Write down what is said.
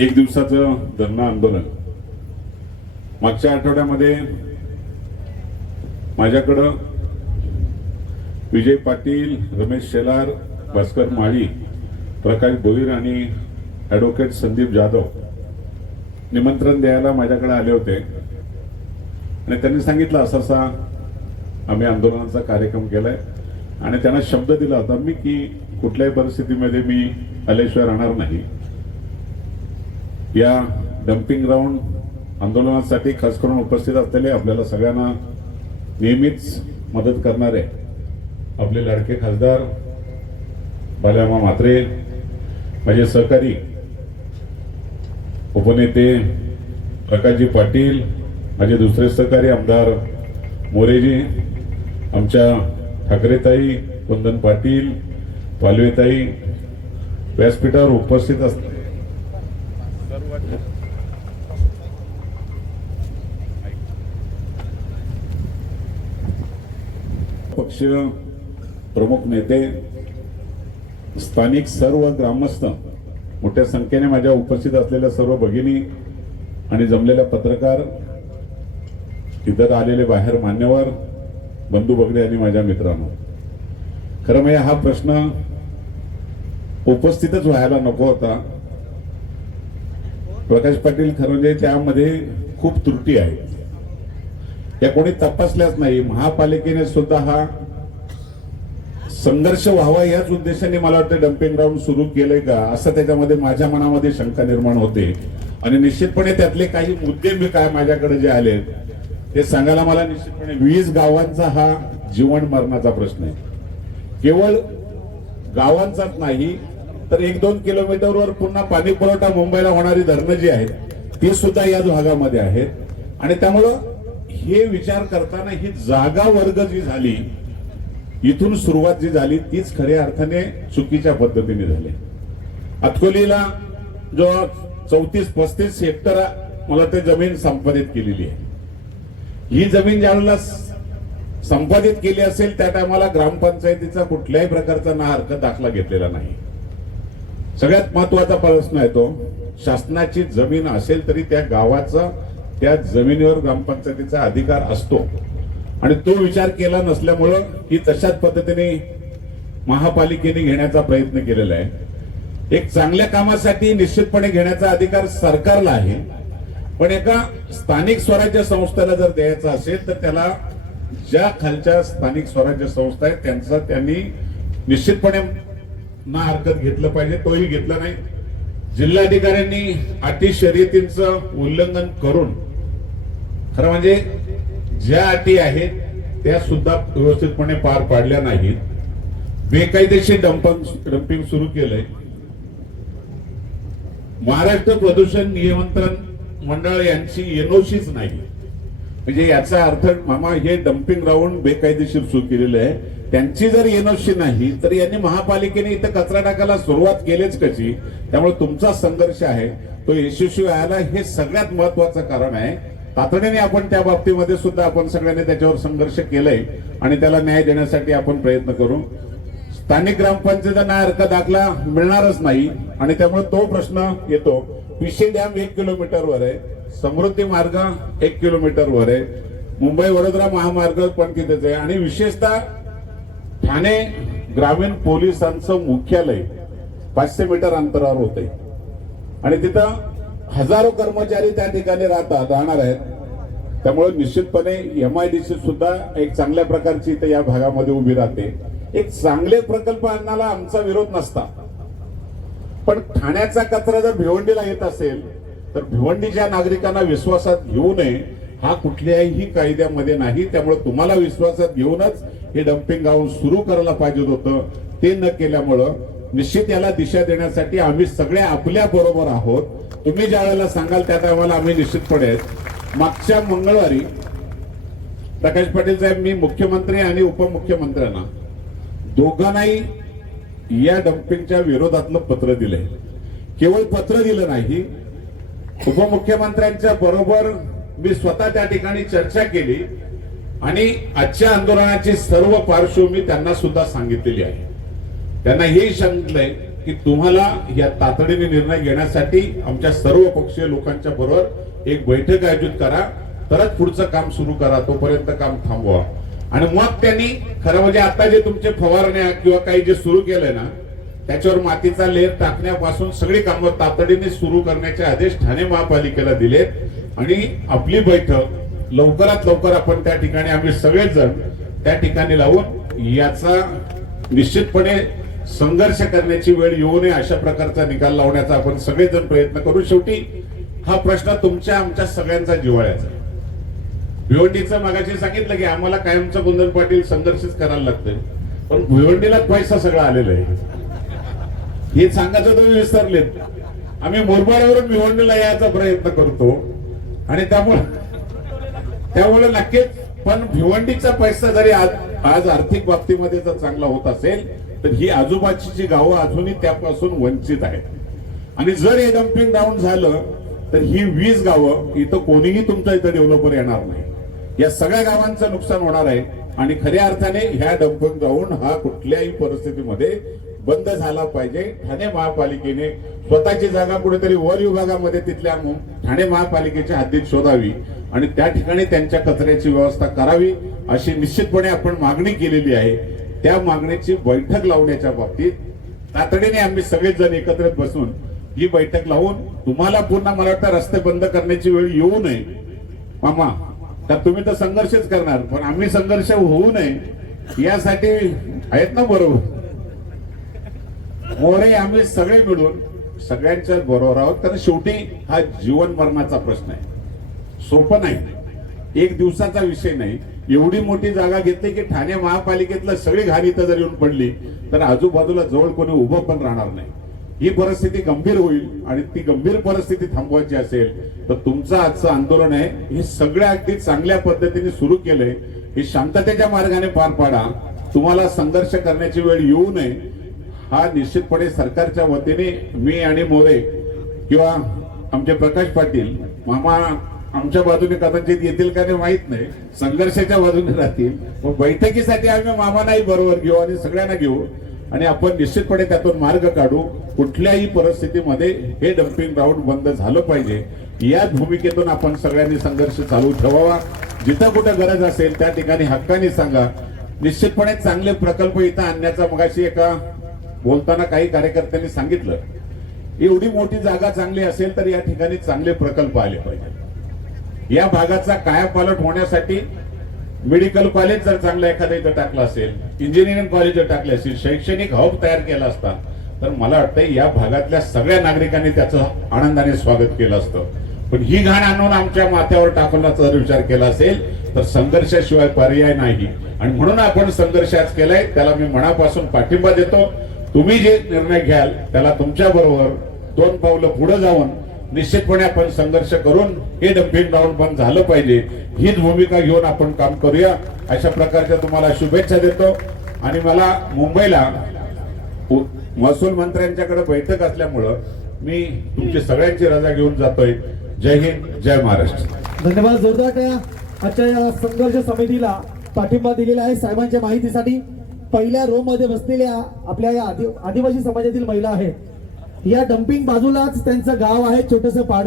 एक दिवसाचं धरणं आंदोलन. मागच्या आठवड्यामध्ये माझ्याकडं विजय पाटील रमेश शेलार भास्कर माळी प्रकाश भोईर आणि ॲडव्होकेट संदीप जाधव निमंत्रण द्यायला माझ्याकडे आले होते. आणि त्यांनी सांगितलं असं असा आम्ही आंदोलनाचा कार्यक्रम केलाय. आणि त्यांना शब्द दिला होता मी की कुठल्याही परिस्थितीमध्ये मी आल्याशिवाय राहणार नाही. या डम्पिंग ग्राउंड आंदोलनासाठी खास करून उपस्थित असलेले आपल्याला सगळ्यांना नेहमीच मदत करणारे आपले लाडके खासदार बाल्यामा म्हात्रे माझे सहकारी उपनेते प्रकाशजी पाटील माझे दुसरे सहकारी आमदार मोरेजी आमच्या ठाकरेताई कुंदन पाटील पालवेताई व्यासपीठावर उपस्थित असतात असते पक्ष प्रमुख नेते स्थानिक सर्व ग्रामस्थ मोठ्या संख्येने माझ्या उपस्थित असलेल्या सर्व भगिनी आणि जमलेल्या पत्रकार इतर आलेले बाहेर मान्यवर बंधू बगडे आणि माझ्या मित्रांनो. खरं म्हणजे हा प्रश्न उपस्थितच व्हायला नको होता. प्रकाश पाटील खरं म्हणजे त्यामध्ये खूप त्रुटी आहे. या कोणी तपासल्याच नाही. महापालिकेने सुद्धा हा संघर्ष व्हावा याच उद्देशाने मला वाटतं डम्पिंग ग्राउंड सुरू केलंय का? असं त्याच्यामध्ये माझ्या मनामध्ये शंका निर्माण होते. आणि निश्चितपणे त्यातले काही मुद्दे मी काय माझ्याकडे जे आले ते सांगायला मला निश्चितपणे वीस गावांचा हा जीवन मरणाचा प्रश्न आहे. केवळ गावांचाच नाही तर एक दोन किलोमीटरवर पुन्हा पाणी पुरवठा मुंबईला होणारी धरणं जी आहेत ती सुद्धा याच भागामध्ये आहेत. आणि त्यामुळं हे विचार करताना ही जागा वर्ग जी झाली इथून सुरुवात जी झाली तीच खऱ्या अर्थाने चुकीच्या पद्धतीने झाली. अतकोलीला जो चौतीस पस्तीस हेक्टर मला ते जमीन संपादित केलेली आहे. ही जमीन ज्यावेळेला संपादित केली असेल त्या टायमाला ग्रामपंचायतीचा कुठल्याही प्रकारचा ना हरकत दाखला घेतलेला नाही. सगळ्यात महत्त्वाचा प्रश्न आहे तो शासनाची जमीन असेल तरी त्या गावाचा त्या जमिनीवर ग्रामपंचायतीचा अधिकार असतो. आणि तो विचार केला नसल्यामुळं ही तशाच पद्धतीने महापालिकेने घेण्याचा प्रयत्न केलेला आहे. एक चांगल्या कामासाठी निश्चितपणे घेण्याचा अधिकार सरकारला आहे पण एका स्थानिक स्वराज्य संस्थेला जर द्यायचा असेल तर त्याला ज्या खालच्या स्थानिक स्वराज्य संस्था आहेत त्यांचा त्यांनी निश्चितपणे ना हरकत घेतलं पाहिजे तोही घेतला नाही. जिल्हाधिकाऱ्यांनी अटी शर्यतींचं उल्लंघन करून खरं म्हणजे ज्या अटी आहेत त्या सुद्धा व्यवस्थितपणे पार पाडल्या नाहीत. बेकायदेशीर डंपिंग डम्पिंग सुरू केलंय. महाराष्ट्र प्रदूषण नियंत्रण मंडळ यांची एनओसीच नाही. म्हणजे याचा अर्थ मामा हे डम्पिंग ग्राउंड बेकायदेशीर सुरू केलेलं आहे. त्यांची जर एनओसी नाही तर यांनी महापालिकेने इथं कचरा टाकायला सुरुवात केलीच कशी? त्यामुळे तुमचा संघर्ष आहे. तो यशस्वी व्हायला हे सगळ्यात महत्वाचं कारण आहे. तातडीने आपण त्या बाबतीमध्ये सुद्धा आपण सगळ्यांनी त्याच्यावर संघर्ष केलाय आणि त्याला न्याय देण्यासाठी आपण प्रयत्न करू. स्थानिक ग्रामपंचायतींना अर्थ दाखला मिळणारच नाही आणि त्यामुळे तो प्रश्न येतो. पिशे डॅम एक किलोमीटरवर आहे. समृद्धी मार्ग एक किलोमीटरवर आहे. मुंबई वडोदरा महामार्ग पण तिथेच आहे. आणि विशेषतः ठाणे ग्रामीण पोलिसांचं मुख्यालय पाचशे मीटर अंतरावर होते आणि तिथं हजारो कर्मचारी त्या ठिकाणी राहतात राहणार आहेत. त्यामुळे निश्चितपणे यम आय डी सी सुद्धा एक चांगल्या प्रकारची इथे या भागामध्ये उभी राहते. एक चांगले प्रकल्प आणण्याला आमचा विरोध नसता. पण ठाण्याचा कचरा जर भिवंडीला येत असेल तर भिवंडीच्या नागरिकांना विश्वासात घेऊ नये हा कुठल्याही कायद्यामध्ये नाही. त्यामुळे तुम्हाला विश्वासात घेऊनच हे डम्पिंग ग्राउंड सुरू करायला पाहिजे होतं. ते न केल्यामुळं निश्चित याला दिशा देण्यासाठी आम्ही सगळे आपल्या बरोबर आहोत. तुम्ही ज्या वेळेला सांगाल त्या टायमाला आम्ही निश्चितपणे मागच्या मंगळवारी प्रकाश पाटील साहेब मी मुख्यमंत्री आणि उपमुख्यमंत्र्यांना दोघांनाही या डम्पिंगच्या विरोधातलं पत्र दिलंय. केवळ पत्र दिलं नाही उपमुख्यमंत्र्यांच्या बरोबर मी स्वतः त्या ठिकाणी चर्चा केली आणि आजच्या आंदोलनाची सर्व पार्श्वभूमी त्यांना सुद्धा सांगितलेली आहे. त्यांना हेही सांगितलंय की तुम्हाला या तातडीने निर्णय घेण्यासाठी आमच्या सर्व पक्षीय लोकांच्या बरोबर एक बैठक आयोजित करा तरच पुढचं काम सुरू करा तोपर्यंत काम थांबवा. आणि मग त्यांनी खरं म्हणजे आता जे तुमचे फवारण्या किंवा काही जे सुरू केलंय ना त्याच्यावर मातीचा लेर टाकण्यापासून सगळी कामं तातडीने सुरू करण्याचे आदेश ठाणे महापालिकेला दिलेत. आणि आपली बैठक लवकरात लवकर आपण त्या ठिकाणी आम्ही सगळेच जण त्या ठिकाणी लावून याचा निश्चितपणे संघर्ष करण्याची वेळ येऊ नये अशा प्रकारचा निकाल लावण्याचा आपण सगळेजण प्रयत्न करू. शेवटी हा प्रश्न तुमच्या आमच्या सगळ्यांचा जिव्हाळ्याचा भिवंडीचं मागाशी सांगितलं की आम्हाला कायमचं कुंदन पाटील संघर्षच करायला लागतंय. पण भिवंडीला पैसा सगळा आलेला आहे. हे सांगायचं तुम्ही विसरलेत. आम्ही मोरबाडावरून भिवंडीला यायचा प्रयत्न करतो. आणि त्यामुळे त्यामुळे नक्कीच पण भिवंडीचा पैसा जरी आज आज आर्थिक बाबतीमध्ये जर चांगला होत असेल तर ही आजूबाजूची गावं अजूनही त्यापासून वंचित आहेत. आणि जर हे डम्पिंग ग्राउंड झालं तर ही वीस गावं इथं कोणीही तुमच्या इथं डेव्हलपर येणार नाही. या सगळ्या गावांचं नुकसान होणार आहे. आणि खऱ्या अर्थाने ह्या डम्पिंग ग्राउंड हा कुठल्याही परिस्थितीमध्ये बंद झाला पाहिजे. ठाणे महापालिकेने स्वतःची जागा कुठेतरी वर विभागामध्ये तिथल्या ठाणे महापालिकेच्या हद्दीत शोधावी आणि त्या ठिकाणी त्यांच्या कचऱ्याची व्यवस्था करावी अशी निश्चितपणे आपण मागणी केलेली आहे. त्या मागणीची बैठक लावण्याच्या बाबतीत तातडीने आम्ही सगळेच जण एकत्रित बसून ही बैठक लावून तुम्हाला पुन्हा मला वाटतं रस्ते बंद करण्याची वेळ येऊ नये. मामा तर तुम्ही तर संघर्षच करणार पण आम्ही संघर्ष होऊ नये यासाठी आहेत ना बरोबर. मोरे आम्ही सगळे मिळून सगळ्यांच्या बरोबर आहोत. कारण शेवटी हा जीवन मरणाचा प्रश्न आहे. सोपं नाही. एक दिवसाचा विषय नाही. एवढी मोठी जागा घेतली की ठाणे महापालिकेतलं सगळी घाण इथं जर येऊन पडली तर आजूबाजूला जवळ कोणी उभं पण राहणार नाही. ही परिस्थिती गंभीर होईल आणि ती गंभीर परिस्थिती थांबवायची असेल तर तुमचं आजचं आंदोलन आहे. हे सगळ्या अगदी चांगल्या पद्धतीने सुरू केलंय. हे शांततेच्या मार्गाने पार पाडा. तुम्हाला संघर्ष करण्याची वेळ येऊ नये. हा निश्चितपणे सरकारच्या वतीने मी आणि मोरे किंवा आमचे प्रकाश पाटील मामा आमच्या बाजूने कदाचित येतील का ते माहीत नाही संघर्षाच्या बाजूने राहतील. मग बैठकीसाठी आम्ही मामानाही बरोबर घेऊ आणि सगळ्यांना घेऊ आणि आपण निश्चितपणे त्यातून मार्ग काढू. कुठल्याही परिस्थितीमध्ये हे डम्पिंग ग्राउंड बंद झालं पाहिजे. याच भूमिकेतून आपण सगळ्यांनी संघर्ष चालू ठेवावा. जिथं कुठं गरज असेल त्या ठिकाणी हक्काने सांगा. निश्चितपणे चांगले प्रकल्प इथं आणण्याचा मगाशी एका बोलताना काही कार्यकर्त्यांनी सांगितलं एवढी मोठी जागा चांगली असेल तर या ठिकाणी चांगले प्रकल्प आले पाहिजे या भागाचा कायापालट होण्यासाठी मेडिकल कॉलेज जर चांगलं एखादं इथं टाकलं असेल इंजिनिअरिंग कॉलेज जर टाकले असेल शैक्षणिक हब तयार केला असता तर मला वाटतं या भागातल्या सगळ्या नागरिकांनी त्याचं आनंदाने स्वागत केलं असतं. पण ही घाण आणून आमच्या माथ्यावर टाकण्याचा जर विचार केला असेल तर संघर्षाशिवाय पर्याय नाही. आणि म्हणून आपण संघर्ष आज केलाय त्याला मी मनापासून पाठिंबा देतो. तुम्ही जे निर्णय घ्याल त्याला तुमच्या बरोबर दोन पावलं पुढे जाऊन निश्चितपणे आपण संघर्ष करून हे डम्पिंग डाऊन पण झालं पाहिजे. हीच भूमिका घेऊन आपण काम करूया. अशा प्रकारच्या तुम्हाला शुभेच्छा देतो. आणि मला मुंबईला महसूल मंत्र्यांच्याकडे बैठक असल्यामुळं मी तुमची सगळ्यांची रजा घेऊन जातोय. जय हिंद जय महाराष्ट्र. धन्यवाद जोरदार आजच्या या संघर्ष समितीला पाठिंबा दिलेला आहे साहेबांच्या माहितीसाठी. पहिल्या रो मध्ये बसलेल्या आपल्या या आदि- आदिवासी समाजातील महिला आहेत. या डम्पिंग बाजूलाच त्यांचं गाव आहे छोटस पाड.